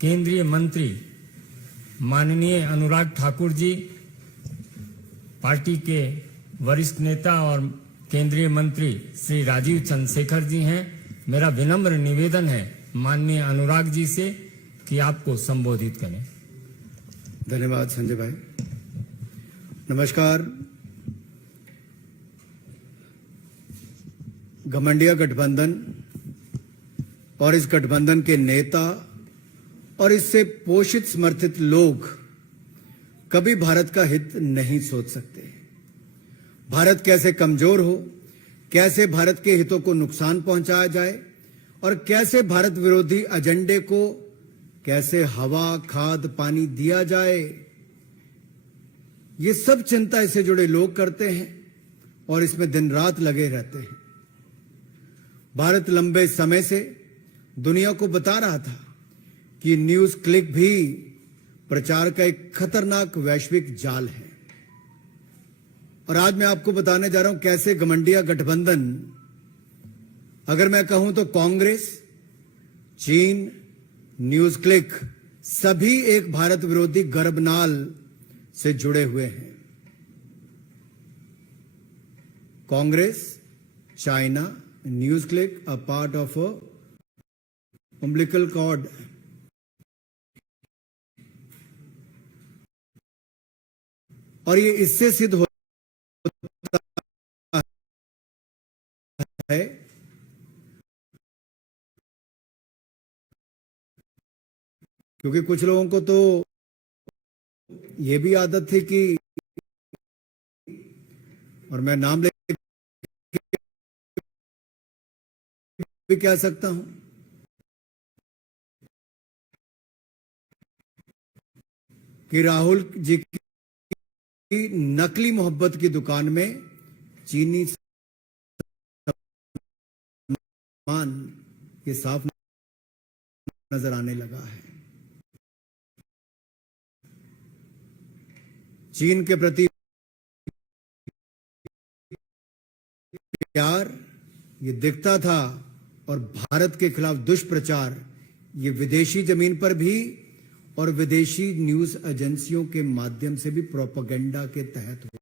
केंद्रीय मंत्री माननीय अनुराग ठाकुर जी, पार्टी के वरिष्ठ नेता और केंद्रीय मंत्री श्री राजीव चंद्रशेखर जी हैं। मेरा विनम्र निवेदन है माननीय अनुराग जी से कि आपको संबोधित करें। धन्यवाद संजय भाई। नमस्कार। घमंडिया गठबंधन और इस गठबंधन के नेता और इससे पोषित समर्थित लोग कभी भारत का हित नहीं सोच सकते। भारत कैसे कमजोर हो, कैसे भारत के हितों को नुकसान पहुंचाया जाए और कैसे भारत विरोधी एजेंडे को कैसे हवा, खाद, पानी दिया जाए, ये सब चिंता इससे जुड़े लोग करते हैं और इसमें दिन रात लगे रहते हैं। भारत लंबे समय से दुनिया को बता रहा था कि न्यूज क्लिक भी प्रचार का एक खतरनाक वैश्विक जाल है। और आज मैं आपको बताने जा रहा हूं कैसे घमंडिया गठबंधन, अगर मैं कहूं तो कांग्रेस, चीन, न्यूज क्लिक सभी एक भारत विरोधी गर्भनाल से जुड़े हुए हैं। Congress, China, news click a part of a umbilical cord। और ये इससे सिद्ध होता है क्योंकि कुछ लोगों को तो ये भी आदत थी कि, और मैं नाम ले भी कह सकता हूं, कि राहुल जी की नकली मोहब्बत की दुकान में चीनी सामान ये साफ नजर आने लगा है। चीन के प्रति प्यार ये दिखता था और भारत के खिलाफ दुष्प्रचार ये विदेशी जमीन पर भी और विदेशी न्यूज एजेंसियों के माध्यम से भी प्रोपेगेंडा के तहत होता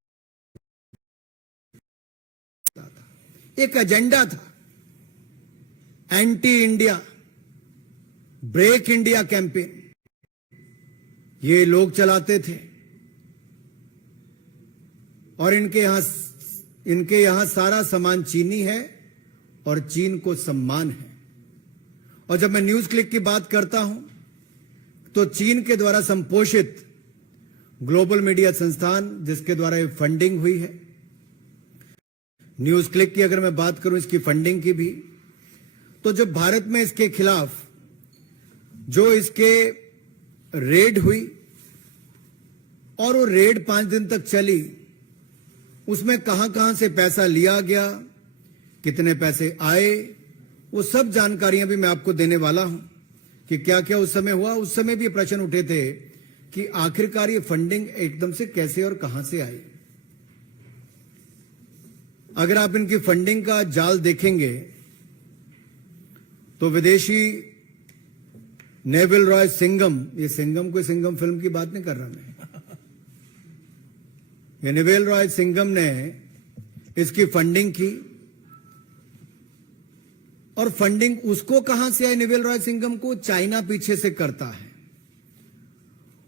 था। एक एजेंडा था, anti India, break India campaign ये लोग चलाते थे। और इनके यहां सारा सामान चीनी है और चीन को सम्मान है। और जब मैं न्यूज क्लिक की बात करता हूं तो चीन के द्वारा संपोषित ग्लोबल मीडिया संस्थान जिसके द्वारा ये फंडिंग हुई है। न्यूज क्लिक की अगर मैं बात करूं इसकी फंडिंग की भी, तो जब भारत में इसके खिलाफ जो इसके रेड हुई और वो रेड 5 दिन तक चली, उसमें कहां कहां से पैसा लिया गया, कितने पैसे आए, वो सब जानकारियां भी मैं आपको देने वाला हूं कि क्या क्या उस समय हुआ। उस समय भी प्रश्न उठे थे कि आखिरकार ये फंडिंग एकदम से कैसे और कहां से आई। अगर आप इनकी फंडिंग का जाल देखेंगे तो विदेशी नेविल रॉय सिंघम, ये सिंघम कोई सिंघम फिल्म की बात नहीं कर रहा मैं, ये नेविल रॉय सिंघम ने इसकी फंडिंग की। और फंडिंग उसको कहां से आई? नेविल रॉय सिंघम को चाइना पीछे से करता है।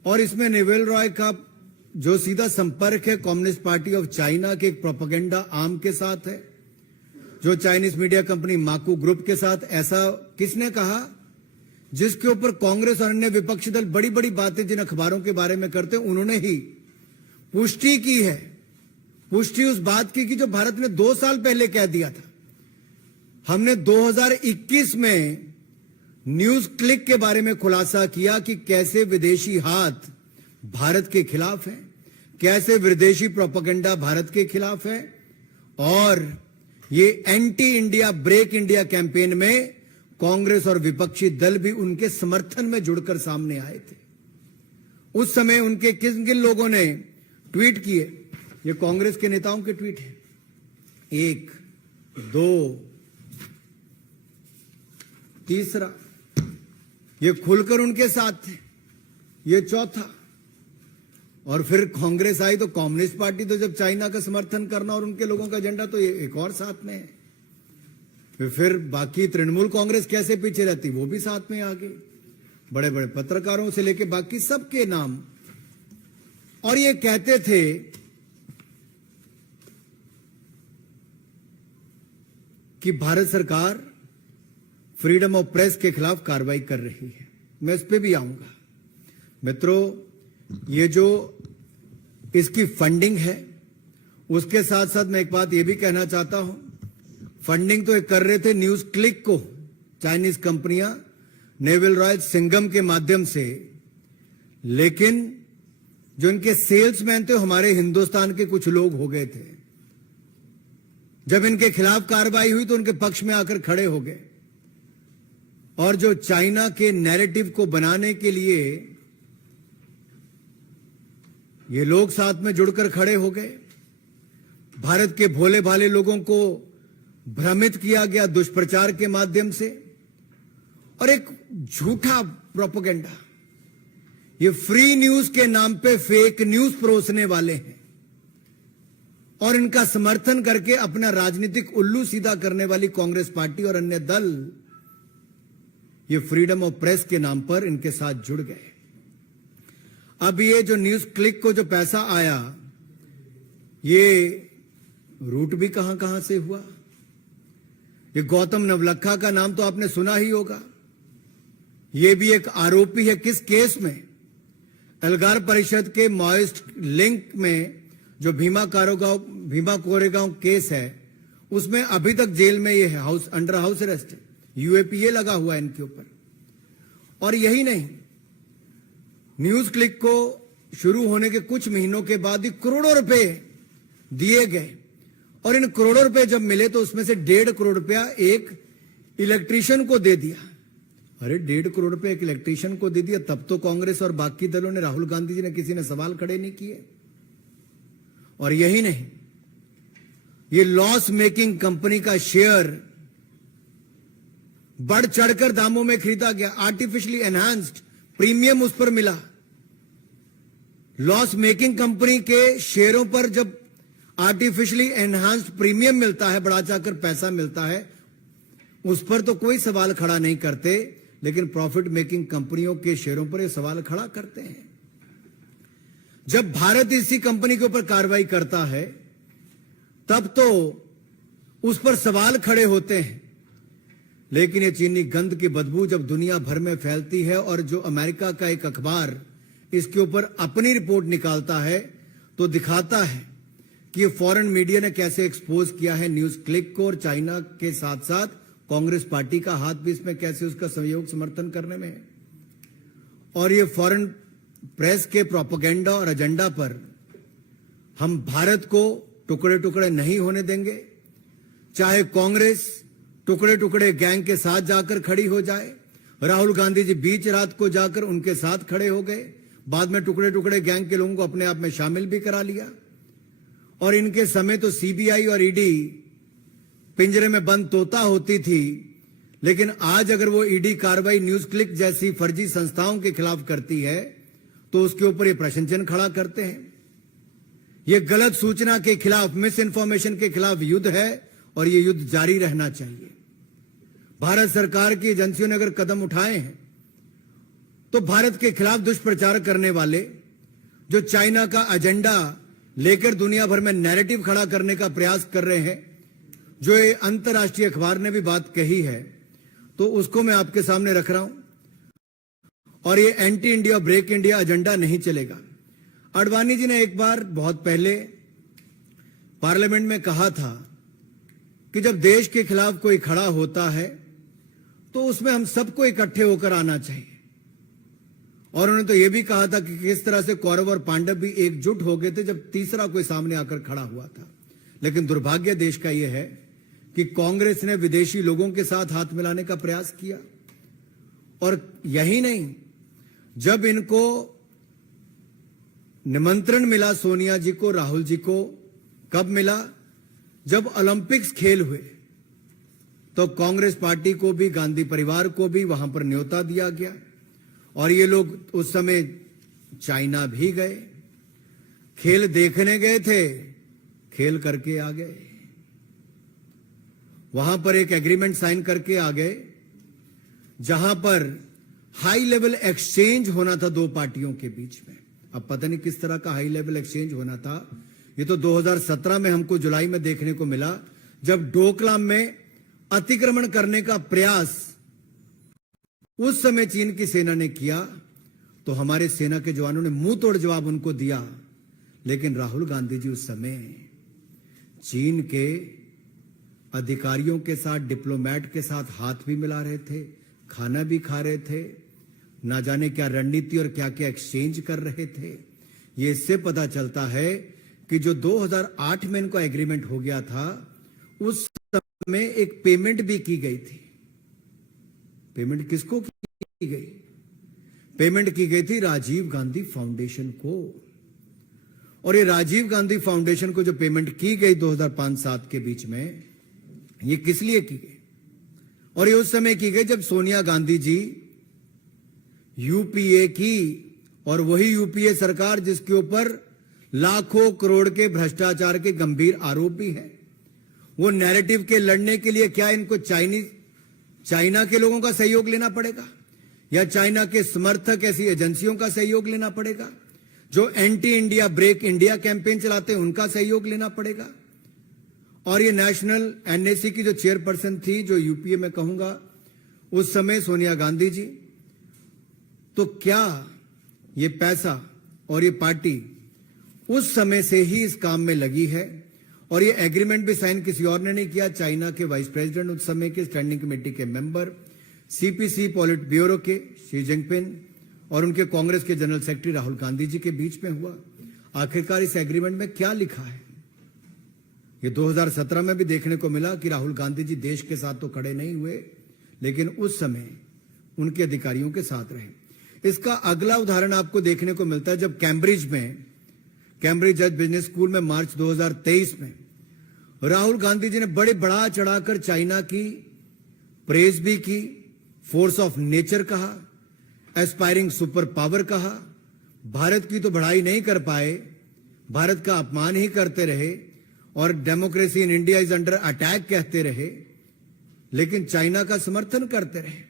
और इसमें नेविल रॉय का जो सीधा संपर्क है कम्युनिस्ट पार्टी ऑफ चाइना के एक प्रोपेगेंडा आर्म के साथ है, जो चाइनीज मीडिया कंपनी माकू ग्रुप के साथ। ऐसा किसने कहा? जिसके ऊपर कांग्रेस और अन्य विपक्षी दल बड़ी बड़ी बातें जिन अखबारों के बारे में करते हैं, उन्होंने ही पुष्टि की है। पुष्टि उस बात की कि जो भारत ने 2 साल पहले कह दिया था। हमने 2021 में न्यूज क्लिक के बारे में खुलासा किया कि कैसे विदेशी हाथ भारत के खिलाफ है, कैसे विदेशी प्रोपेगेंडा भारत के खिलाफ है। और ये anti India, break India campaign में कांग्रेस और विपक्षी दल भी उनके समर्थन में जुड़कर सामने आए थे। उस समय उनके किन किन लोगों ने ट्वीट किए? ये कांग्रेस के नेताओं के ट्वीट हैं। 1, 2, तीसरा, ये खुलकर उनके साथ थे। ये चौथा। और फिर कांग्रेस आई तो कम्युनिस्ट पार्टी तो जब चाइना का समर्थन करना और उनके लोगों का एजेंडा तो ये एक और साथ में है। फिर बाकी तृणमूल कांग्रेस कैसे पीछे रहती, वो भी साथ में आ गई, बड़े बड़े पत्रकारों से लेके बाकी सबके नाम। और ये कहते थे कि भारत सरकार फ्रीडम ऑफ प्रेस के खिलाफ कार्रवाई कर रही है। मैं इस पे भी आऊंगा। मित्रों, ये जो इसकी फंडिंग है, उसके साथ साथ मैं एक बात ये भी कहना चाहता हूं, फंडिंग तो ये कर रहे थे न्यूज क्लिक को चाइनीज कंपनियां नेवल रॉय सिंघम के माध्यम से, लेकिन जो इनके सेल्समैन थे हमारे हिंदुस्तान के कुछ लोग हो गए थे। जब इनके खिलाफ कार्रवाई हुई तो उनके पक्ष में आकर खड़े हो गए और जो चाइना के नैरेटिव को बनाने के लिए ये लोग साथ में जुड़कर खड़े हो गए। भारत के भोले भाले लोगों को भ्रमित किया गया दुष्प्रचार के माध्यम से और एक झूठा प्रोपेगेंडा। ये फ्री न्यूज के नाम पे फेक न्यूज परोसने वाले हैं और इनका समर्थन करके अपना राजनीतिक उल्लू सीधा करने वाली कांग्रेस पार्टी और अन्य दल ये फ्रीडम ऑफ प्रेस के नाम पर इनके साथ जुड़ गए। अब ये जो न्यूज क्लिक को जो पैसा आया, ये रूट भी कहां कहां से हुआ। ये गौतम नवलखा का नाम तो आपने सुना ही होगा। ये भी एक आरोपी है। किस केस में? एल्गार परिषद के माओइस्ट लिंक में जो भीमा कोरेगांव केस है, उसमें अभी तक जेल में ये है, अंडर हाउस अरेस्ट है। यूएपीए लगा हुआ है इनके ऊपर। और यही नहीं, न्यूज क्लिक को शुरू होने के कुछ महीनों के बाद ही करोड़ों रुपए दिए गए और इन करोड़ों रुपए जब मिले तो उसमें से 1.5 करोड़ रुपया एक इलेक्ट्रीशियन को दे दिया। अरे 1.5 करोड़ रुपए एक इलेक्ट्रीशियन को दे दिया, तब तो कांग्रेस और बाकी दलों ने, राहुल गांधी जी ने, किसी ने सवाल खड़े नहीं किए। और यही नहीं, ये लॉस मेकिंग कंपनी का शेयर बढ़ चढ़कर दामों में खरीदा गया। आर्टिफिशियली एनहांस्ड प्रीमियम उस पर मिला। लॉस मेकिंग कंपनी के शेयरों पर जब आर्टिफिशियली एनहांस्ड प्रीमियम मिलता है, बढ़ा चढ़कर पैसा मिलता है, उस पर तो कोई सवाल खड़ा नहीं करते, लेकिन प्रॉफिट मेकिंग कंपनियों के शेयरों पर यह सवाल खड़ा करते हैं। जब भारत इसी कंपनी के ऊपर कार्रवाई करता है तब तो उस पर सवाल खड़े होते हैं, लेकिन ये चीनी गंध की बदबू जब दुनिया भर में फैलती है और जो अमेरिका का एक अखबार इसके ऊपर अपनी रिपोर्ट निकालता है तो दिखाता है कि ये फॉरेन मीडिया ने कैसे एक्सपोज किया है न्यूज क्लिक को, और चाइना के साथ साथ कांग्रेस पार्टी का हाथ भी इसमें कैसे उसका सहयोग समर्थन करने में है। और ये फॉरेन प्रेस के प्रोपेगेंडा और एजेंडा पर हम भारत को टुकड़े टुकड़े नहीं होने देंगे। चाहे कांग्रेस टुकड़े टुकड़े गैंग के साथ जाकर खड़ी हो जाए। राहुल गांधी जी बीच रात को जाकर उनके साथ खड़े हो गए, बाद में टुकड़े टुकड़े गैंग के लोगों को अपने आप में शामिल भी करा लिया। और इनके समय तो सीबीआई और ईडी पिंजरे में बंद तोता होती थी, लेकिन आज अगर वो ईडी कार्रवाई न्यूज क्लिक जैसी फर्जी संस्थाओं के खिलाफ करती है तो उसके ऊपर ये प्रश्न चिन्ह खड़ा करते हैं। ये गलत सूचना के खिलाफ, मिस इन्फॉर्मेशन के खिलाफ युद्ध है और ये युद्ध जारी रहना चाहिए। भारत सरकार की एजेंसियों ने अगर कदम उठाए हैं तो भारत के खिलाफ दुष्प्रचार करने वाले, जो चाइना का एजेंडा लेकर दुनिया भर में नैरेटिव खड़ा करने का प्रयास कर रहे हैं, जो ये अंतर्राष्ट्रीय अखबार ने भी बात कही है, तो उसको मैं आपके सामने रख रहा हूं। और ये anti India break India agenda नहीं चलेगा। आडवाणी जी ने एक बार बहुत पहले पार्लियामेंट में कहा था कि जब देश के खिलाफ कोई खड़ा होता है तो उसमें हम सबको इकट्ठे होकर आना चाहिए। और उन्होंने तो यह भी कहा था कि किस तरह से कौरव और पांडव भी एकजुट हो गए थे जब तीसरा कोई सामने आकर खड़ा हुआ था। लेकिन दुर्भाग्य देश का यह है कि कांग्रेस ने विदेशी लोगों के साथ हाथ मिलाने का प्रयास किया। और यही नहीं, जब इनको निमंत्रण मिला सोनिया जी को, राहुल जी को, कब मिला? जब ओलंपिक्स खेल हुए तो कांग्रेस पार्टी को भी, गांधी परिवार को भी वहां पर न्योता दिया गया। और ये लोग उस समय चाइना भी गए, खेल देखने गए थे, खेल करके आ गए। वहां पर एक एग्रीमेंट साइन करके आ गए जहां पर हाई लेवल एक्सचेंज होना था दो पार्टियों के बीच में। अब पता नहीं किस तरह का हाई लेवल एक्सचेंज होना था, ये तो 2017 में हमको जुलाई में देखने को मिला, जब डोकलाम में अतिक्रमण करने का प्रयास उस समय चीन की सेना ने किया तो हमारे सेना के जवानों ने मुंह तोड़ जवाब उनको दिया। लेकिन राहुल गांधी जी उस समय चीन के अधिकारियों के साथ, डिप्लोमेट के साथ हाथ भी मिला रहे थे, खाना भी खा रहे थे, ना जाने क्या रणनीति और क्या क्या एक्सचेंज कर रहे थे। ये इससे पता चलता है कि जो 2008 में इनको एग्रीमेंट हो गया था, उस समय एक पेमेंट भी की गई थी। पेमेंट किसको की गई? पेमेंट की गई थी राजीव गांधी फाउंडेशन को। और ये राजीव गांधी फाउंडेशन को जो पेमेंट की गई 2005-7 के बीच में, ये किस लिए की गई? और ये उस समय की गई जब सोनिया गांधी जी यूपीए की, और वही यूपीए सरकार जिसके ऊपर लाखों करोड़ के भ्रष्टाचार के गंभीर आरोप भी है। वो नैरेटिव के लड़ने के लिए क्या इनको चाइना के लोगों का सहयोग लेना पड़ेगा, या चाइना के समर्थक ऐसी एजेंसियों का सहयोग लेना पड़ेगा, जो anti India break India campaign चलाते हैं उनका सहयोग लेना पड़ेगा? और ये नेशनल एनएसी की जो चेयरपर्सन थी, जो यूपीए में कहूंगा उस समय सोनिया गांधी जी, तो क्या ये पैसा और ये पार्टी उस समय से ही इस काम में लगी है? और ये एग्रीमेंट भी साइन किसी और ने नहीं किया, चाइना के वाइस प्रेसिडेंट, उस समय के स्टैंडिंग कमेटी के मेंबर, सीपीसी पॉलिट ब्यूरो के शी जिनपिंग और उनके कांग्रेस के जनरल सेक्रेटरी राहुल गांधी जी के बीच में हुआ। आखिरकार इस एग्रीमेंट में क्या लिखा है? ये 2017 में भी देखने को मिला कि राहुल गांधी जी देश के साथ तो खड़े नहीं हुए, लेकिन उस समय उनके अधिकारियों के साथ रहे। इसका अगला उदाहरण आपको देखने को मिलता है जब कैम्ब्रिज जज बिजनेस स्कूल में मार्च 2023 में राहुल गांधी जी ने बड़े बढ़ा चढ़ाकर चाइना की प्रेज भी की, फोर्स ऑफ नेचर कहा, एस्पायरिंग सुपर पावर कहा। भारत की तो बढ़ाई नहीं कर पाए, भारत का अपमान ही करते रहे और democracy in India is under attack कहते रहे, लेकिन चाइना का समर्थन करते रहे।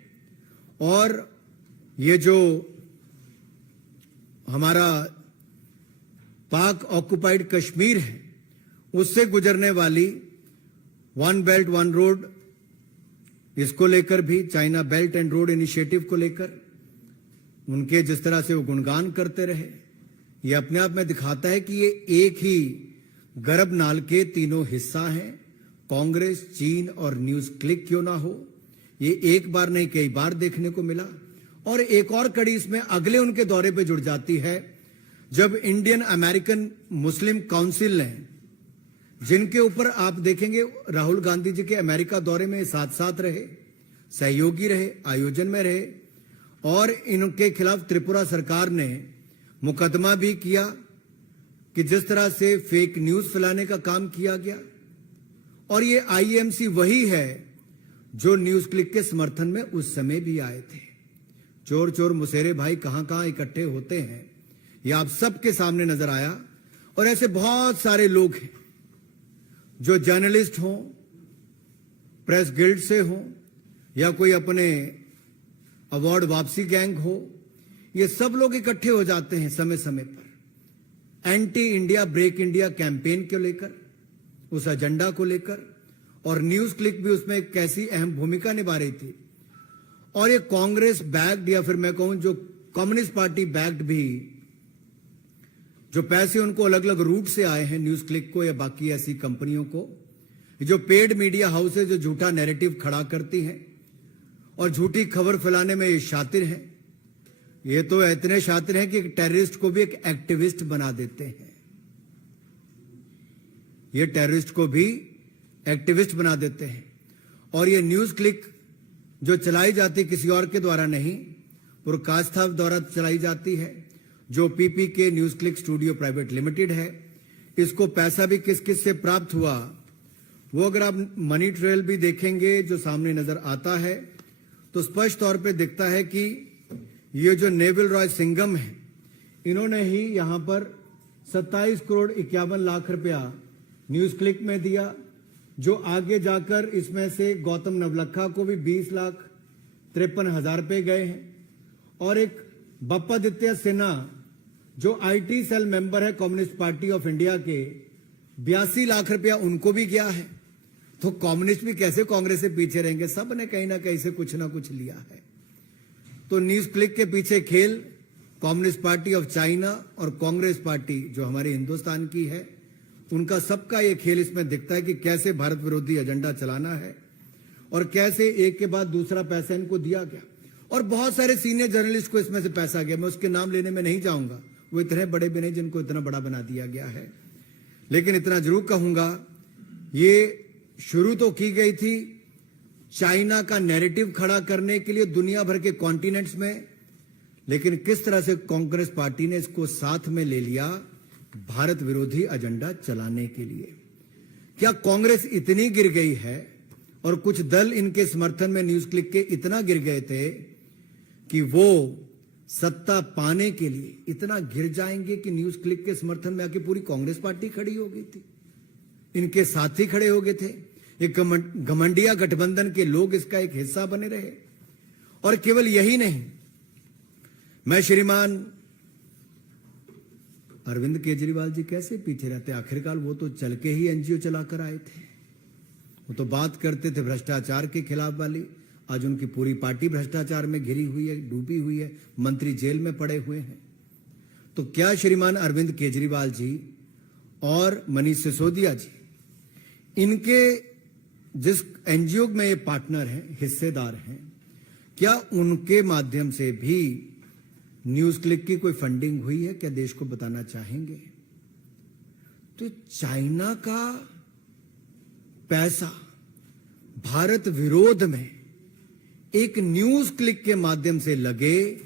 और ये जो हमारा पाक ऑक्युपाइड कश्मीर है, उससे गुजरने वाली वन बेल्ट वन रोड, इसको लेकर भी China belt and road initiative को लेकर उनके जिस तरह से वो गुणगान करते रहे, ये अपने आप में दिखाता है कि ये एक ही गर्भ नाल के तीनों हिस्सा हैं। कांग्रेस, चीन और न्यूज क्लिक क्यों ना हो, ये एक बार नहीं कई बार देखने को मिला। और एक और कड़ी इसमें अगले उनके दौरे पे जुड़ जाती है, जब इंडियन अमेरिकन मुस्लिम काउंसिल ने, जिनके ऊपर आप देखेंगे राहुल गांधी जी के अमेरिका दौरे में साथ साथ रहे, सहयोगी रहे, आयोजन में रहे, और इनके खिलाफ त्रिपुरा सरकार ने मुकदमा भी किया कि जिस तरह से फेक न्यूज फैलाने का काम किया गया। और ये आईएमसी वही है जो न्यूज क्लिक के समर्थन में उस समय भी आए थे। चोर चोर मुसेरे भाई कहां कहां इकट्ठे होते हैं, ये आप सबके सामने नजर आया। और ऐसे बहुत सारे लोग हैं जो जर्नलिस्ट हों, प्रेस गिल्ड से हों, या कोई अपने अवार्ड वापसी गैंग हो, ये सब लोग इकट्ठे हो जाते हैं समय समय पर anti India break India campaign को लेकर, उस एजेंडा को लेकर। और न्यूज क्लिक भी उसमें एक कैसी अहम भूमिका निभा रही थी। और ये कांग्रेस बैक्ड, या फिर मैं कहूं जो कम्युनिस्ट पार्टी बैक्ड भी, जो पैसे उनको अलग अलग रूट से आए हैं न्यूज क्लिक को या बाकी ऐसी कंपनियों को, जो पेड मीडिया हाउसेज जो झूठा नैरेटिव खड़ा करती हैं और झूठी खबर फैलाने में ये शातिर हैं। ये तो इतने शातिर हैं कि टेररिस्ट को भी एक एक्टिविस्ट बना देते हैं। ये टेररिस्ट को भी एक्टिविस्ट बना देते हैं। और ये न्यूज क्लिक जो चलाई जाती किसी और के द्वारा नहीं, पुरकास्था द्वारा चलाई जाती है, जो PPK news click studio private limited है। इसको पैसा भी किस किस से प्राप्त हुआ, वो अगर आप मनी ट्रेल भी देखेंगे जो सामने नजर आता है, तो स्पष्ट तौर पे दिखता है कि ये जो नेविल रॉय सिंघम है, इन्होंने ही यहां पर 27 करोड़ 51 लाख रुपया न्यूज क्लिक में दिया, जो आगे जाकर इसमें से गौतम नवलखा को भी 20 लाख 53 हजार रुपए गए हैं, और एक बप्पादित्य सिन्हा जो आईटी सेल मेंबर है कम्युनिस्ट पार्टी ऑफ इंडिया के, 82 लाख रुपया उनको भी गया है। तो कम्युनिस्ट भी कैसे कांग्रेस से पीछे रहेंगे, सब ने कहीं ना कहीं से कुछ ना कुछ लिया है। तो न्यूज क्लिक के पीछे खेल कम्युनिस्ट पार्टी ऑफ चाइना और कांग्रेस पार्टी जो हमारे हिंदुस्तान की है, उनका सबका ये खेल इसमें दिखता है कि कैसे भारत विरोधी एजेंडा चलाना है और कैसे एक के बाद दूसरा पैसा इनको दिया गया। और बहुत सारे सीनियर जर्नलिस्ट को इसमें से पैसा गया, मैं उसके नाम लेने में नहीं जाऊंगा, वो इतने बड़े भी नहीं जिनको इतना बड़ा बना दिया गया है। लेकिन इतना जरूर कहूंगा, ये शुरू तो की गई थी चाइना का नैरेटिव खड़ा करने के लिए दुनिया भर के कॉन्टिनेंट्स में, लेकिन किस तरह से कांग्रेस पार्टी ने इसको साथ में ले लिया भारत विरोधी एजेंडा चलाने के लिए। क्या कांग्रेस इतनी गिर गई है और कुछ दल इनके समर्थन में न्यूज क्लिक के इतना गिर गए थे कि वो सत्ता पाने के लिए इतना गिर जाएंगे कि न्यूज क्लिक के समर्थन में आके पूरी कांग्रेस पार्टी खड़ी हो गई थी, इनके साथी खड़े हो गए थे, एक घमंडिया गठबंधन के लोग इसका एक हिस्सा बने रहे। और केवल यही नहीं, मैं श्रीमान अरविंद केजरीवाल जी कैसे पीछे रहते, आखिरकार वो तो चल के ही एनजीओ चलाकर आए थे, वो तो बात करते थे भ्रष्टाचार के खिलाफ वाली, आज उनकी पूरी पार्टी भ्रष्टाचार में घिरी हुई है, डूबी हुई है, मंत्री जेल में पड़े हुए हैं। तो क्या श्रीमान अरविंद केजरीवाल जी और मनीष सिसोदिया जी, इनके जिस एनजीओ में ये पार्टनर हैं, हिस्सेदार हैं, क्या उनके माध्यम से भी न्यूज क्लिक की कोई फंडिंग हुई है? क्या देश को बताना चाहेंगे? तो चाइना का पैसा भारत विरोध में एक न्यूज क्लिक के माध्यम से लगे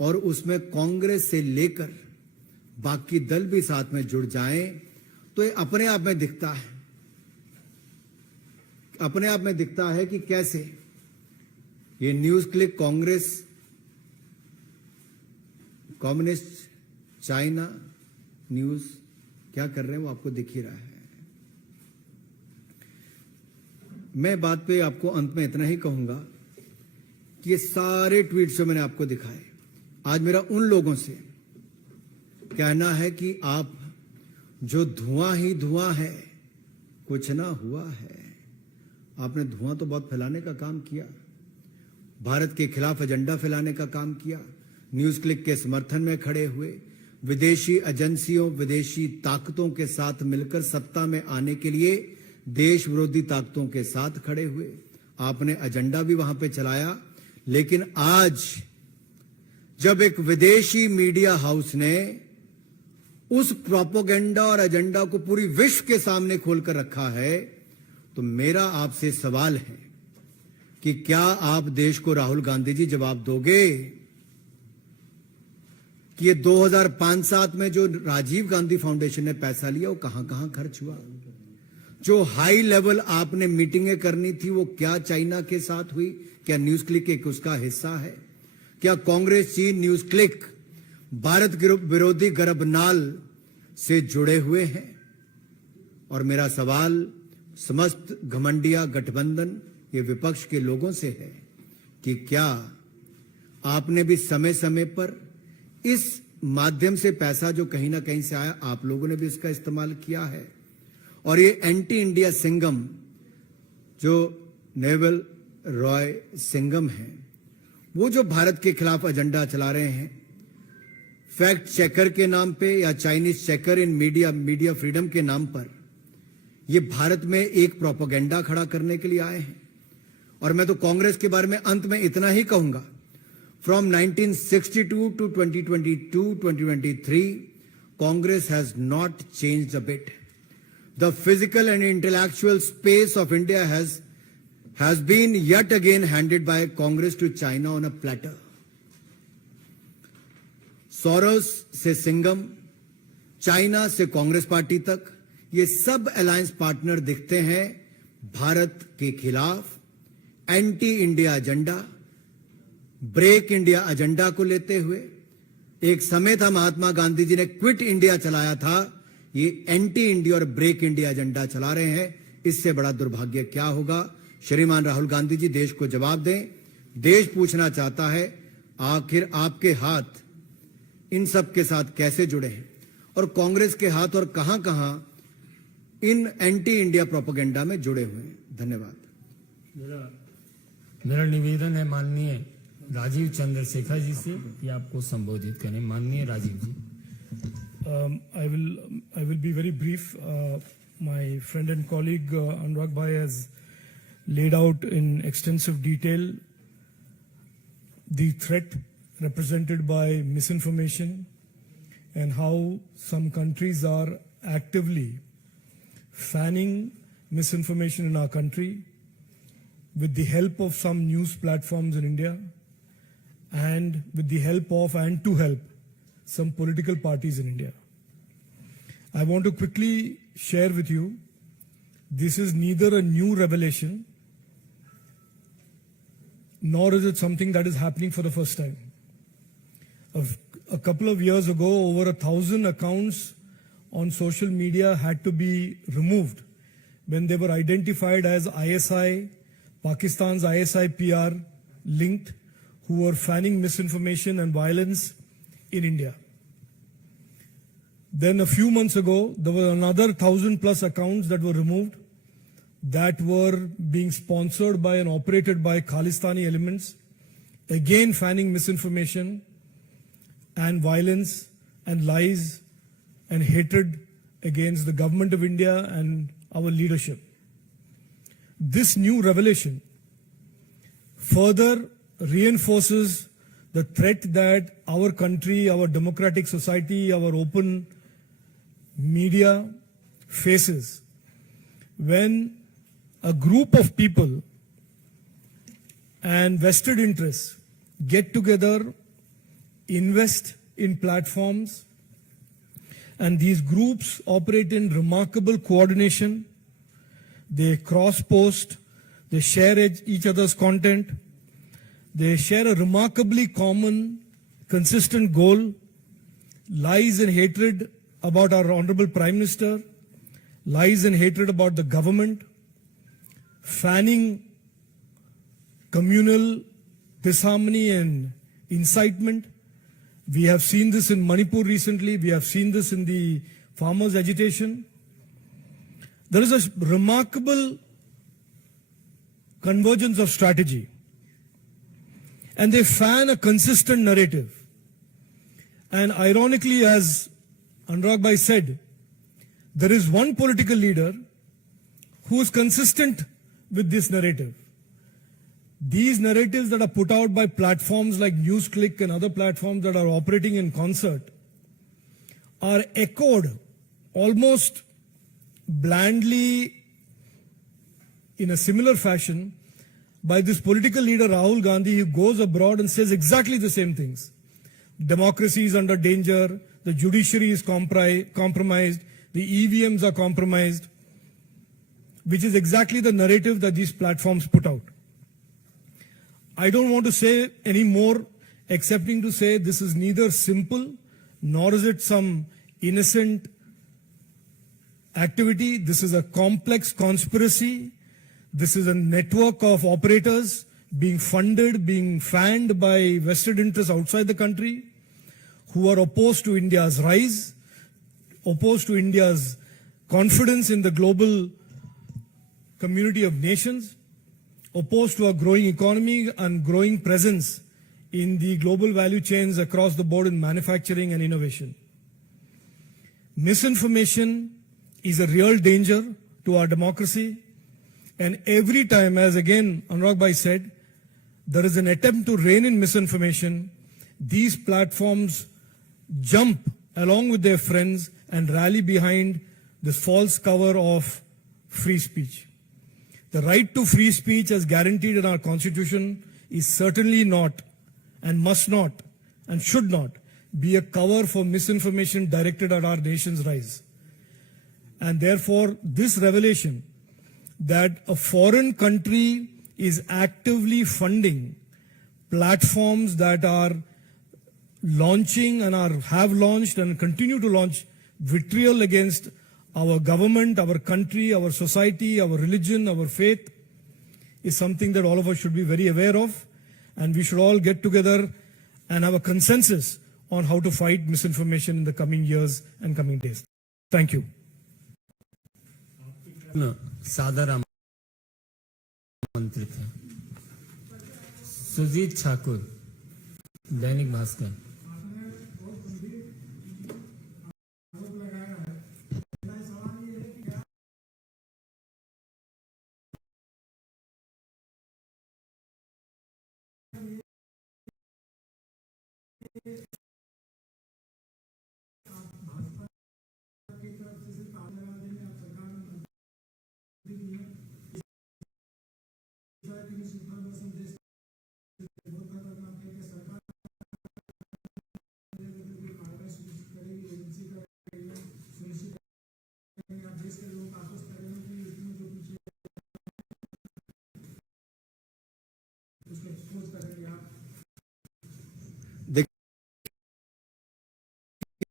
और उसमें कांग्रेस से लेकर बाकी दल भी साथ में जुड़ जाएं, तो ये अपने आप में दिखता है, अपने आप में दिखता है कि कैसे ये news click Congress, communist, China news क्या कर रहे हैं वो आपको दिख ही रहा है। मैं बात पे आपको अंत में इतना ही कहूंगा कि ये सारे ट्वीट्स जो मैंने आपको दिखाए, आज मेरा उन लोगों से कहना है कि आप जो धुआं ही धुआं है, कुछ ना हुआ है। आपने धुआं तो बहुत फैलाने का काम किया, भारत के खिलाफ एजेंडा फैलाने का काम किया, न्यूज क्लिक के समर्थन में खड़े हुए, विदेशी एजेंसियों, विदेशी ताकतों के साथ मिलकर सत्ता में आने के लिए देश विरोधी ताकतों के साथ खड़े हुए, आपने एजेंडा भी वहां पे चलाया। लेकिन आज जब एक विदेशी मीडिया हाउस ने उस प्रोपेगेंडा और एजेंडा को पूरी विश्व के सामने खोलकर रखा है, तो मेरा आपसे सवाल है कि क्या आप देश को, राहुल गांधी जी, जवाब दोगे कि ये 2005-7 में जो राजीव गांधी फाउंडेशन ने पैसा लिया वो कहां कहां खर्च हुआ? जो हाई लेवल आपने मीटिंगें करनी थी वो क्या चाइना के साथ हुई? क्या न्यूज क्लिक एक उसका हिस्सा है? क्या कांग्रेस, चीन, न्यूज क्लिक भारत विरोधी गर्भनाल से जुड़े हुए हैं? और मेरा सवाल समस्त घमंडिया गठबंधन, ये विपक्ष के लोगों से है कि क्या आपने भी समय समय पर इस माध्यम से पैसा जो कहीं ना कहीं से आया, आप लोगों ने भी इसका इस्तेमाल किया है? और ये एंटी इंडिया सिंघम जो नेवल रॉय सिंघम हैं, वो जो भारत के खिलाफ एजेंडा चला रहे हैं, फैक्ट चेकर के नाम पे या चाइनीज चेकर इन मीडिया फ्रीडम के नाम पर, ये भारत में एक प्रोपेगेंडा खड़ा करने के लिए आए हैं। और मैं तो कांग्रेस के बारे में अंत में इतना ही कहूंगा, from 1962 to 2022-2023, Congress has not changed a bit. The physical and intellectual space of India has been yet again handed by Congress to China on a platter. Soros से सिंघम, चाइना से कांग्रेस पार्टी तक, ये सब अलायंस पार्टनर दिखते हैं भारत के खिलाफ anti India agenda break India agenda को लेते हुए, एक समय था महात्मा गांधी जी ने क्विट इंडिया चलाया था, ये एंटी इंडिया और ब्रेक इंडिया एजेंडा चला रहे हैं। इससे बड़ा दुर्भाग्य क्या होगा? श्रीमान राहुल गांधी जी, देश को जवाब दें। देश पूछना चाहता है, आखिर आपके हाथ इन सब के साथ कैसे जुड़े हैं, और कांग्रेस के हाथ और कहां-कहां इन एंटी इंडिया प्रोपेगेंडा में जुड़े हुए हैं? धन्यवाद। मेरा निवेदन है माननीय राजीव चंद्रशेखर जी से कि आपको संबोधित करें। माननीय राजीव जी। I will be very brief. My friend and colleague Anurag Bhai has laid out in extensive detail the threat represented by misinformation and how some countries are actively fanning misinformation in our country with the help of some news platforms in India and with the help of and to help some political parties in India. I want to quickly share with you, this is neither a new revelation nor is it something that is happening for the first time. A couple of years ago, over 1,000 accounts on social media had to be removed when they were identified as ISI, Pakistan's ISI PR linked, who were fanning misinformation and violence in India. Then a few months ago, there were another 1,000+ accounts that were removed that were being sponsored by and operated by Khalistani elements, again fanning misinformation and violence and lies and hatred against the government of India and our leadership. This new revelation further reinforces the threat that our country, our democratic society, our open media faces when a group of people and vested interests get together, invest in platforms, and these groups operate in remarkable coordination. They cross-post, they share each other's content, they share a remarkably common, consistent goal, lies and hatred about our Honorable Prime Minister, lies and hatred about the government, fanning communal disharmony and incitement. We have seen this in Manipur recently, we have seen this in the farmers' agitation. There is a remarkable convergence of strategy, and they fan a consistent narrative. And ironically, as Anurag Bhai said, there is one political leader who is consistent with this narrative. These narratives that are put out by platforms like NewsClick and other platforms that are operating in concert are echoed almost blandly in a similar fashion by this political leader Rahul Gandhi, who goes abroad and says exactly the same things. Democracy is under danger, the judiciary is compromised, the EVMs are compromised, which is exactly the narrative that these platforms put out. I don't want to say any more excepting to say this is neither simple nor is it some innocent activity. This is a complex conspiracy. This is a network of operators being funded, being fanned by vested interests outside the country who are opposed to India's rise, opposed to India's confidence in the global community of nations, opposed to a growing economy and growing presence in the global value chains across the board in manufacturing and innovation. Misinformation is a real danger to our democracy, and every time, as again Anurag Bhai said, there is an attempt to rein in misinformation, these platforms jump along with their friends and rally behind this false cover of free speech. The right to free speech as guaranteed in our constitution is certainly not and must not and should not be a cover for misinformation directed at our nation's rise. And therefore, this revelation that a foreign country is actively funding platforms that are launching and have launched and continue to launch vitriol against our government, our country, our society, our religion, our faith is something that all of us should be very aware of, and we should all get together and have a consensus on how to fight misinformation in the coming years and coming days. Thank you. सादर आमंत्रित है सुजीत ठाकुर, दैनिक भास्कर।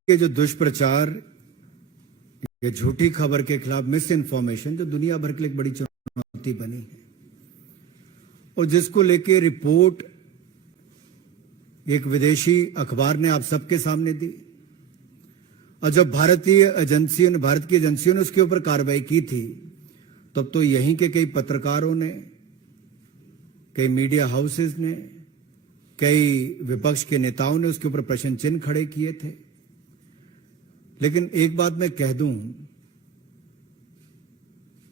ये जो दुष्प्रचार, ये झूठी खबर के खिलाफ मिस इन्फॉर्मेशन जो दुनिया भर के लिए एक बड़ी चुनौती बनी है, और जिसको लेके रिपोर्ट एक विदेशी अखबार ने आप सबके सामने दी, और जब भारत की एजेंसियों ने उसके ऊपर कार्रवाई की थी, तब तो यहीं के कई पत्रकारों ने, कई मीडिया हाउसेस ने, कई विपक्ष के नेताओं ने उसके ऊपर प्रश्न चिन्ह खड़े किए थे। लेकिन एक बात मैं कह दूं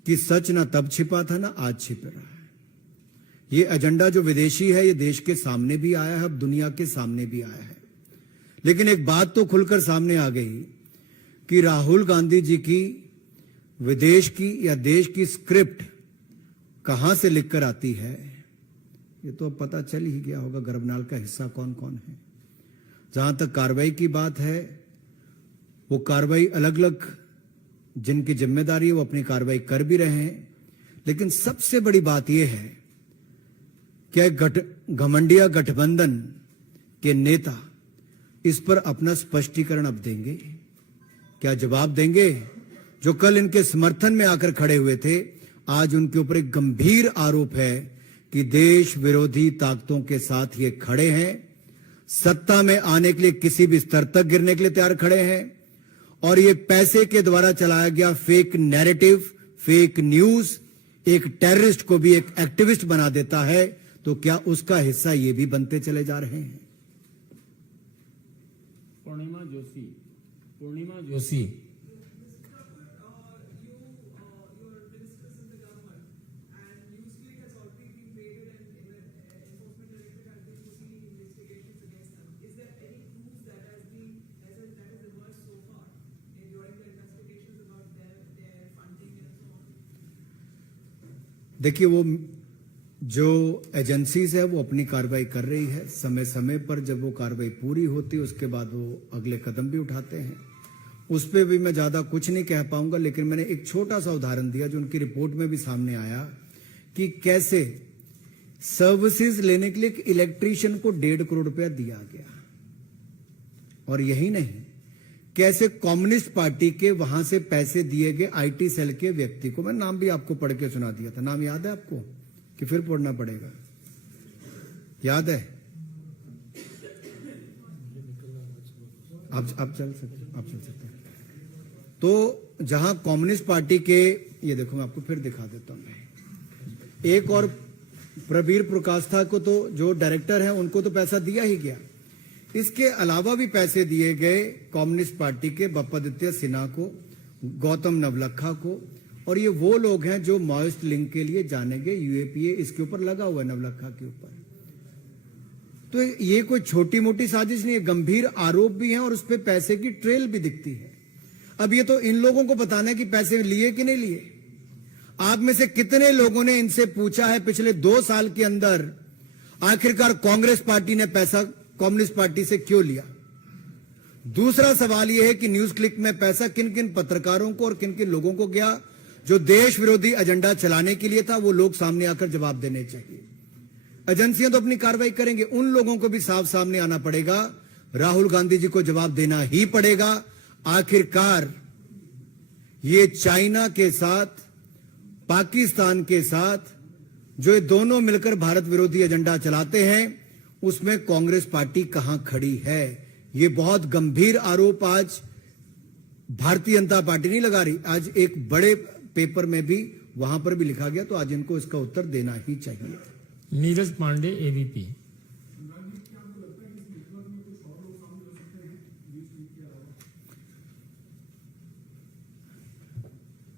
कि सच ना तब छिपा था ना आज छिप रहा है। ये एजेंडा जो विदेशी है, ये देश के सामने भी आया है, अब दुनिया के सामने भी आया है। लेकिन एक बात तो खुलकर सामने आ गई कि राहुल गांधी जी की विदेश की या देश की स्क्रिप्ट कहां से लिखकर आती है, ये तो अब पता चल ही गया होगा गर्भनाल का हिस्सा कौन कौन है। जहां तक कार्रवाई की बात है, वो कार्रवाई अलग अलग जिनकी जिम्मेदारी है वो अपनी कार्रवाई कर भी रहे हैं, लेकिन सबसे बड़ी बात यह है कि घमंडिया गठबंधन के नेता इस पर अपना स्पष्टीकरण अब देंगे, क्या जवाब देंगे? जो कल इनके समर्थन में आकर खड़े हुए थे, आज उनके ऊपर एक गंभीर आरोप है कि देश विरोधी ताकतों के साथ ये खड़े हैं, सत्ता में आने के लिए किसी भी स्तर तक गिरने के लिए तैयार खड़े हैं, और ये पैसे के द्वारा चलाया गया फेक नैरेटिव, फेक न्यूज एक टेररिस्ट को भी एक एक्टिविस्ट बना देता है, तो क्या उसका हिस्सा ये भी बनते चले जा रहे हैं? पूर्णिमा जोशी। देखिए, वो जो एजेंसीज है वो अपनी कार्रवाई कर रही है, समय समय पर जब वो कार्रवाई पूरी होती है उसके बाद वो अगले कदम भी उठाते हैं। उस पर भी मैं ज्यादा कुछ नहीं कह पाऊंगा, लेकिन मैंने एक छोटा सा उदाहरण दिया जो उनकी रिपोर्ट में भी सामने आया कि कैसे सर्विसेज लेने के लिए एक इलेक्ट्रीशियन को 1.5 करोड़ रुपया दिया गया, और यही नहीं, कैसे कम्युनिस्ट पार्टी के वहां से पैसे दिए गए आईटी सेल के व्यक्ति को। मैं नाम भी आपको पढ़ के सुना दिया था, नाम याद है आपको कि फिर पढ़ना पड़ेगा? याद है? आप चल सकते हैं। तो जहां कम्युनिस्ट पार्टी के, ये देखो मैं आपको फिर दिखा देता हूं, एक और प्रवीर प्रकाष्ठा को तो जो डायरेक्टर हैं उनको तो पैसा दिया ही गया, इसके अलावा भी पैसे दिए गए कम्युनिस्ट पार्टी के बप्पादित्य सिन्हा को, गौतम नवलखा को, और ये वो लोग हैं जो माओइस्ट लिंक के लिए जाने गए। यूएपीए इसके ऊपर लगा हुआ है, नवलखा के ऊपर। तो ये कोई छोटी मोटी साजिश नहीं है, गंभीर आरोप भी हैं और उस पर पैसे की ट्रेल भी दिखती है। अब ये तो इन लोगों को बताना है कि पैसे लिए कि नहीं लिए। आप में से कितने लोगों ने इनसे पूछा है पिछले 2 साल के अंदर आखिरकार कांग्रेस पार्टी ने पैसा कम्युनिस्ट पार्टी से क्यों लिया? दूसरा सवाल यह है कि न्यूज क्लिक में पैसा किन किन पत्रकारों को और किन किन लोगों को गया जो देश विरोधी एजेंडा चलाने के लिए था, वो लोग सामने आकर जवाब देने चाहिए। एजेंसियां तो अपनी कार्रवाई करेंगे, उन लोगों को भी साफ सामने आना पड़ेगा, राहुल गांधी जी को जवाब देना ही पड़ेगा। आखिरकार ये चाइना के साथ, पाकिस्तान के साथ जो ये दोनों मिलकर भारत विरोधी एजेंडा चलाते हैं, उसमें कांग्रेस पार्टी कहां खड़ी है? ये बहुत गंभीर आरोप आज भारतीय जनता पार्टी नहीं लगा रही, आज एक बड़े पेपर में भी वहां पर भी लिखा गया, तो आज इनको इसका उत्तर देना ही चाहिए। नीरज पांडे, एबीपी।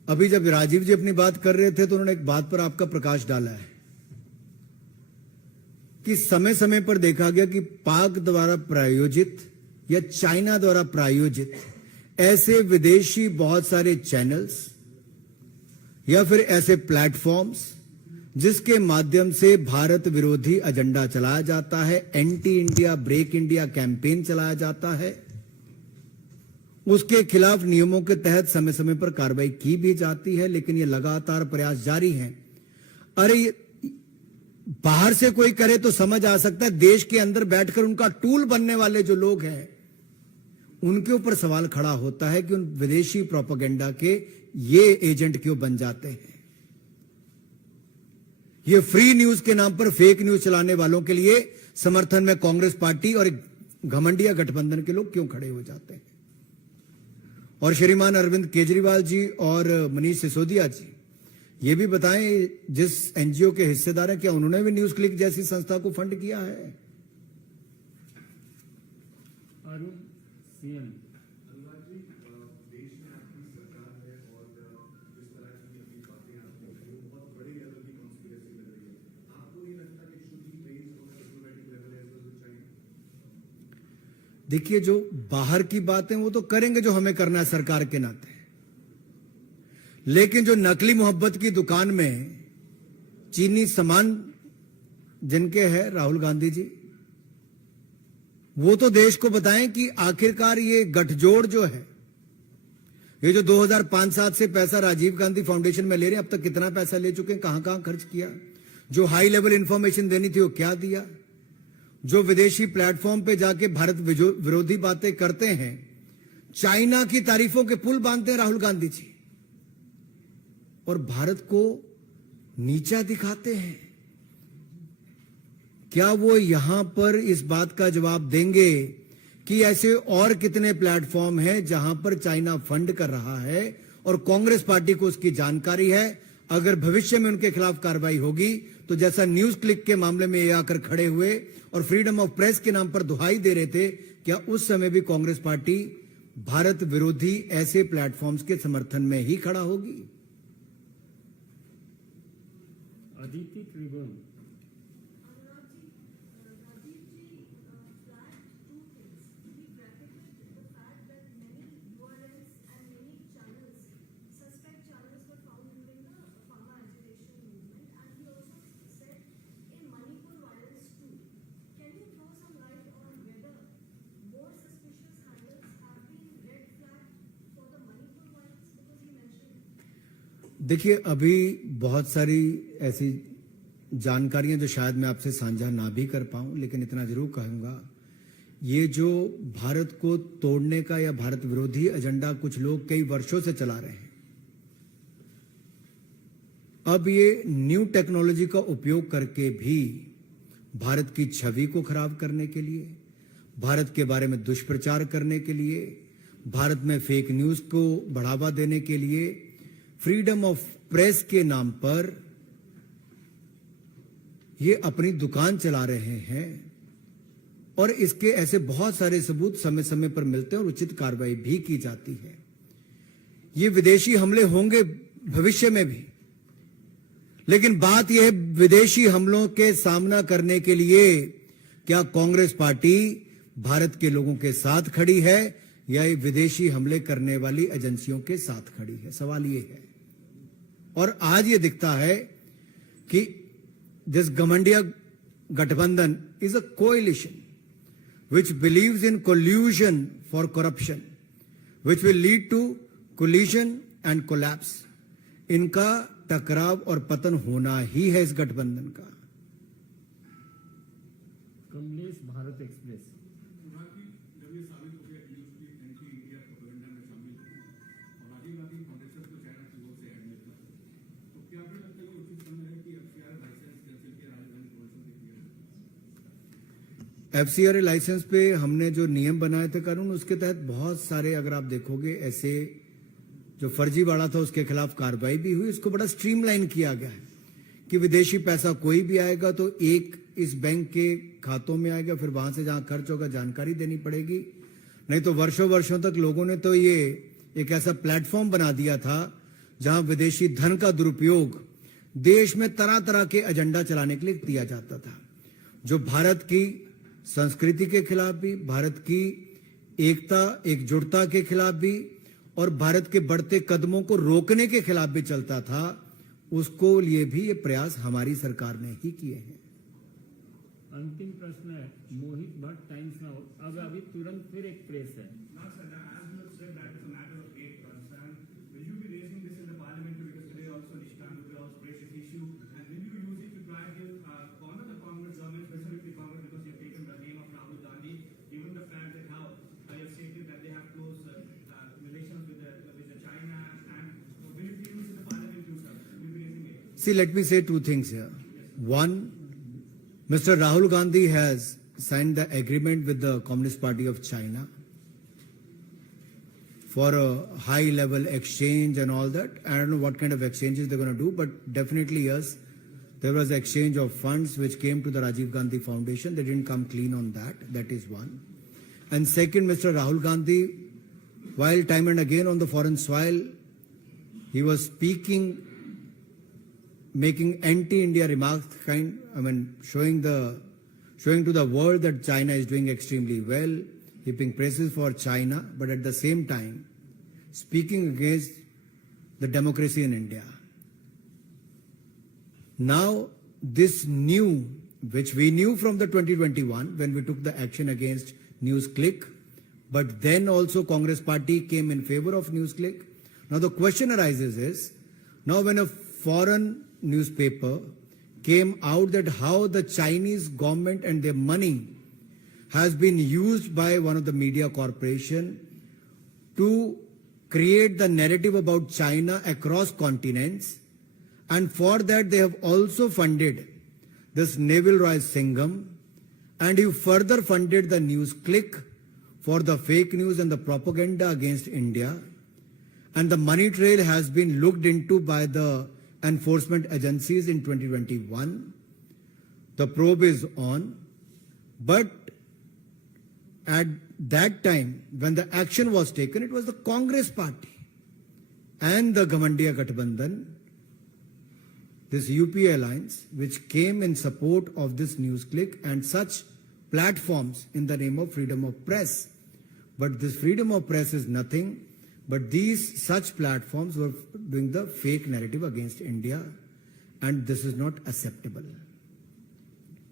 अभी जब राजीव जी अपनी बात कर रहे थे तो उन्होंने एक बात पर आपका प्रकाश डाला है कि समय समय पर देखा गया कि पाक द्वारा प्रायोजित या चाइना द्वारा प्रायोजित ऐसे विदेशी बहुत सारे चैनल्स या फिर ऐसे प्लेटफॉर्म्स जिसके माध्यम से भारत विरोधी एजेंडा चलाया जाता है, anti India, break India campaign चलाया जाता है, उसके खिलाफ नियमों के तहत समय समय पर कार्रवाई की भी जाती है, लेकिन ये लगातार प्रयास जारी हैं। अरे बाहर से कोई करे तो समझ आ सकता है, देश के अंदर बैठकर उनका टूल बनने वाले जो लोग हैं उनके ऊपर सवाल खड़ा होता है कि उन विदेशी प्रोपेगेंडा के ये एजेंट क्यों बन जाते हैं। ये फ्री न्यूज के नाम पर फेक न्यूज चलाने वालों के लिए समर्थन में कांग्रेस पार्टी और घमंडिया गठबंधन के लोग क्यों खड़े हो जाते हैं। और श्रीमान अरविंद केजरीवाल जी और मनीष सिसोदिया जी ये भी बताएं, जिस एनजीओ के हिस्सेदार हैं, क्या उन्होंने भी न्यूज क्लिक जैसी संस्था को फंड किया है? अरुण, सीएम। देखिए, जो बाहर की बातें वो तो करेंगे जो हमें करना है सरकार के नाते, लेकिन जो नकली मोहब्बत की दुकान में चीनी सामान जिनके हैं राहुल गांधी जी, वो तो देश को बताएं कि आखिरकार ये गठजोड़ जो है, ये जो 2005-7 से पैसा राजीव गांधी फाउंडेशन में ले रहे हैं, अब तक कितना पैसा ले चुके हैं, कहां कहां खर्च किया, जो हाई लेवल इंफॉर्मेशन देनी थी वो क्या दिया, जो विदेशी प्लेटफॉर्म पे जाके भारत विरोधी बातें करते हैं, चाइना की तारीफों के पुल बांधते हैं राहुल गांधी जी और भारत को नीचा दिखाते हैं। क्या वो यहां पर इस बात का जवाब देंगे कि ऐसे और कितने प्लेटफॉर्म हैं जहां पर चाइना फंड कर रहा है और कांग्रेस पार्टी को उसकी जानकारी है? अगर भविष्य में उनके खिलाफ कार्रवाई होगी तो जैसा न्यूज क्लिक के मामले में ये आकर खड़े हुए और फ्रीडम ऑफ प्रेस के नाम पर दुहाई दे रहे थे, क्या उस समय भी कांग्रेस पार्टी भारत विरोधी ऐसे प्लेटफॉर्म्स के समर्थन में ही खड़ा होगी? अदिति त्रिभुवन। देखिए, अभी बहुत सारी ऐसी जानकारियां जो शायद मैं आपसे साझा ना भी कर पाऊं, लेकिन इतना जरूर कहूंगा, ये जो भारत को तोड़ने का या भारत विरोधी एजेंडा कुछ लोग कई वर्षों से चला रहे हैं, अब ये न्यू टेक्नोलॉजी का उपयोग करके भी भारत की छवि को खराब करने के लिए, भारत के बारे में दुष्प्रचार करने के लिए, भारत में फेक न्यूज को बढ़ावा देने के लिए, फ्रीडम ऑफ प्रेस के नाम पर ये अपनी दुकान चला रहे हैं और इसके ऐसे बहुत सारे सबूत समय समय पर मिलते हैं और उचित कार्रवाई भी की जाती है। ये विदेशी हमले होंगे भविष्य में भी, लेकिन बात यह है, विदेशी हमलों के सामना करने के लिए क्या कांग्रेस पार्टी भारत के लोगों के साथ खड़ी है या ये विदेशी हमले करने वाली एजेंसियों के साथ खड़ी है? सवाल ये है। और आज ये दिखता है कि दिस घमंडिया गठबंधन is a coalition which believes in collusion for corruption, which will lead to collision and collapse. इनका टकराव और पतन होना ही है इस गठबंधन का। कमलेश भारत एक्सप्रेस। जब ये साबित हो गया कि न्यूज़ की एंटी इंडिया प्रोपेगेंडा में शामिल है और राजीव गांधी फाउंडेशन को चाइना की ओर से ऐड मिलता है, तो क्या आपको लगता है कि उचित समय है कि एफसीआर लाइसेंस कैंसिल किया राजीव गांधी फाउंडेशन के किया? एफसीआरए लाइसेंस पे हमने जो नियम बनाए थे कानून, उसके तहत बहुत सारे, अगर आप देखोगे, ऐसे जो फर्जीवाड़ा था उसके खिलाफ कार्रवाई भी हुई। इसको बड़ा स्ट्रीमलाइन किया गया है कि विदेशी पैसा कोई भी आएगा तो एक इस बैंक के खातों में आएगा, फिर वहां से जहां खर्च होगा जानकारी देनी पड़ेगी। नहीं तो वर्षों वर्षों तक लोगों ने तो ये एक ऐसा प्लेटफॉर्म बना दिया था जहां विदेशी धन का दुरुपयोग देश में तरह तरह के एजेंडा चलाने के लिए किया जाता था, जो भारत की संस्कृति के खिलाफ भी, भारत की एकता एकजुटता के खिलाफ भी और भारत के बढ़ते कदमों को रोकने के खिलाफ भी चलता था। उसको लिए भी ये प्रयास हमारी सरकार ने ही किए हैं। अंतिम प्रश्न है मोहित भट्ट, टाइम्स नाउ। अब अभी तुरंत फिर एक प्रेस है। Now, sir, as you have said, that is a matter of great concern. Will you be raising this in the parliament? Because today also Nishant Gupta raised this issue, and will you use it to try and give honor the Congress government, specifically Congress, because you have taken the name of Rahul Gandhi, given the fact that how you have stated that they have close relations with the China, and will you be using the parliament too, sir? Will you be raising it? See, let me say two things here. One, Mr. Rahul Gandhi has signed the agreement with the Communist Party of China for a high-level exchange and all that. I don't know what kind of exchanges they're going to do, but definitely yes, there was exchange of funds which came to the Rajiv Gandhi Foundation. They didn't come clean on that. That is one. And second, Mr. Rahul Gandhi, while time and again on the foreign soil, he was speaking, making anti-India remarks, showing to the world that China is doing extremely well, heaping praises for China, but at the same time speaking against the democracy in India. Now, this new, which we knew from the 2021 when we took the action against NewsClick, but then also Congress Party came in favor of NewsClick. Now the question arises is, now when a foreign newspaper came out that how the Chinese government and their money has been used by one of the media corporation to create the narrative about China across continents, and for that they have also funded this Neville Roy Singham, and he further funded the NewsClick for the fake news and the propaganda against India, and the money trail has been looked into by the enforcement agencies in 2021. The probe is on, but at that time when the action was taken, it was the Congress Party and the Gamandiya Gathbandhan, this UPA alliance, which came in support of this NewsClick and such platforms in the name of freedom of press. But this freedom of press is nothing but these such platforms were doing the fake narrative against India, and this is not acceptable.